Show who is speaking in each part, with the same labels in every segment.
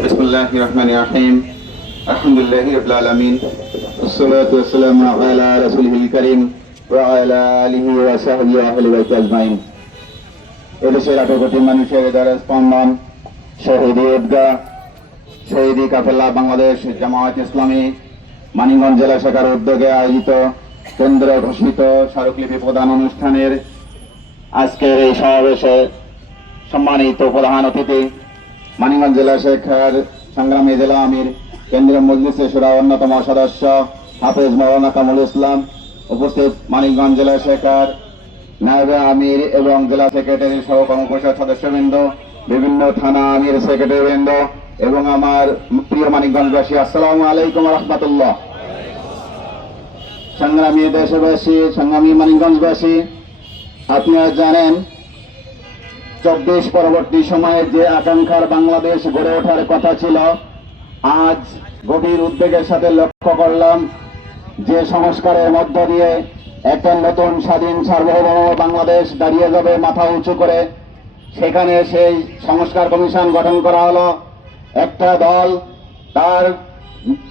Speaker 1: بسم الله الرحمن الرحيم الحمد لله رب العالمين والصلاة والسلام على رسوله الكريم وعلى آله وصحبه وأهل بيته أجمعين এদেশের আঠারো কোটি মানুষের দ্বারা স্পন্দন শহীদি ঈদগাহ শহীদি কাফেলা বাংলাদেশ জামায়াত ইসলামী মানিকগঞ্জ জেলা শাখার উদ্যোগে আয়োজিত কেন্দ্র ঘোষিত স্মারকলিপি প্রদান অনুষ্ঠানের আজকের এই সমাবেশে সম্মানিত প্রধান অতিথি মানিকগঞ্জ জেলা শাখার সংগ্রামী জেলা আমির, কেন্দ্রীয় মজলিসের সুরা অন্যতম সদস্য, হাফেজ মৌলানা কামুল ইসলাম, উপস্থিত মানিকগঞ্জ জেলা শাখার নায়বে আমির এবং জেলা সেক্রেটারি সহ কর্মপরিষদ সদস্যবৃন্দ, বিভিন্ন থানা আমির সেক্রেটারিবৃন্দ এবং আমার প্রিয় মানিকগঞ্জবাসী আসসালামু আলাইকুম রহমতুল্লাহ। সংগ্রামী দেশবাসী, সংগ্রামী মানিকগঞ্জবাসী আপনারা জানেন চব্বিশ পরবর্তী সময়ে যে আকাঙ্ক্ষার বাংলাদেশ গড়ে ওঠার কথা ছিল, আজ গভীর উদ্বেগের সাথে লক্ষ্য করলাম যে সংস্কারের মধ্য দিয়ে একটা নতুন স্বাধীন সার্বভৌম বাংলাদেশ দাঁড়িয়ে যাবে মাথা উঁচু করে। সেখানে সেই সংস্কার কমিশন গঠন করা হলো। একটা দল তার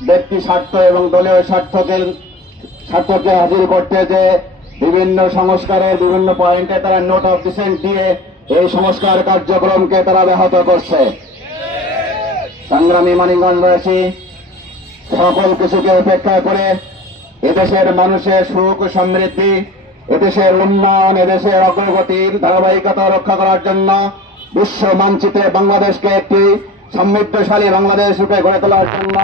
Speaker 1: ব্যক্তি স্বার্থ এবং দলীয় স্বার্থকে স্বার্থকে হাজির করতে যে বিভিন্ন সংস্কারের বিভিন্ন পয়েন্টে তারা নোট অফ ডিসেন্ট দিয়ে এই সংস্কার কার্যক্রমকে তারা ব্যাহত করছে। সংগ্রামী মানিকগঞ্জবাসী সকল কিছুকে উপেক্ষা করে এদেশের মানুষের সুখ সমৃদ্ধি, এদেশের উন্নয়ন, এদেশের অগ্রগতির ধারাবাহিকতা রক্ষা করার জন্য বিশ্ব মানচিত্রে বাংলাদেশকে একটি সমৃদ্ধশালী বাংলাদেশ রূপে গড়ে তোলার জন্য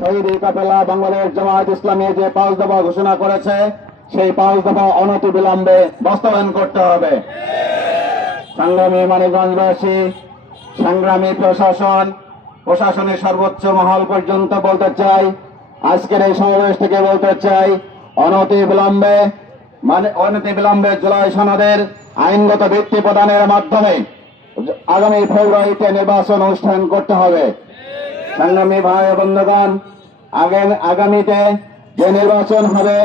Speaker 1: শহীদ কাফেলা বাংলাদেশ জামায়াত ইসলামী যে পাঁচ দফা ঘোষণা করেছে, সেই পাঁচ দফা অনতি বিলম্বে বাস্তবায়ন করতে হবে। সংগ্রামী মানিকগঞ্জবাসী, সংগ্রামী প্রশাসন, প্রশাসনের সর্বোচ্চ মহল পর্যন্ত বলতে চাই, আজকের এই সমাবেশ থেকে বলতে চাই, অনতি বিলম্বে মানে অনতি বিলম্বে জুলাই সনদের আইনগত ভিত্তি প্রদানের মাধ্যমে আগামী ফেব্রুয়ারিতে নির্বাচন অনুষ্ঠান করতে হবে। সংগ্রামী ভাই বন্ধুগণ আগামীতে যে নির্বাচন হবে,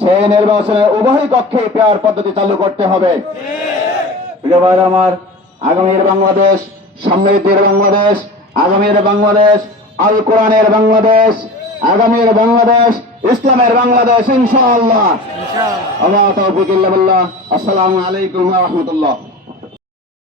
Speaker 1: সেই নির্বাচনে উভয় কক্ষে পেয়ার পদ্ধতি চালু করতে হবে। প্রিয় আমার। আগামীর বাংলাদেশ সমৃদ্ধির বাংলাদেশ আগামীর বাংলাদেশ আল কোরআনের বাংলাদেশ আগামীর বাংলাদেশ ইসলামের বাংলাদেশ ইনশাআল্লাহ। আল্লাহ তৌফিক আসসালামু আলাইকুম ওয়া রাহমাতুল্লাহ।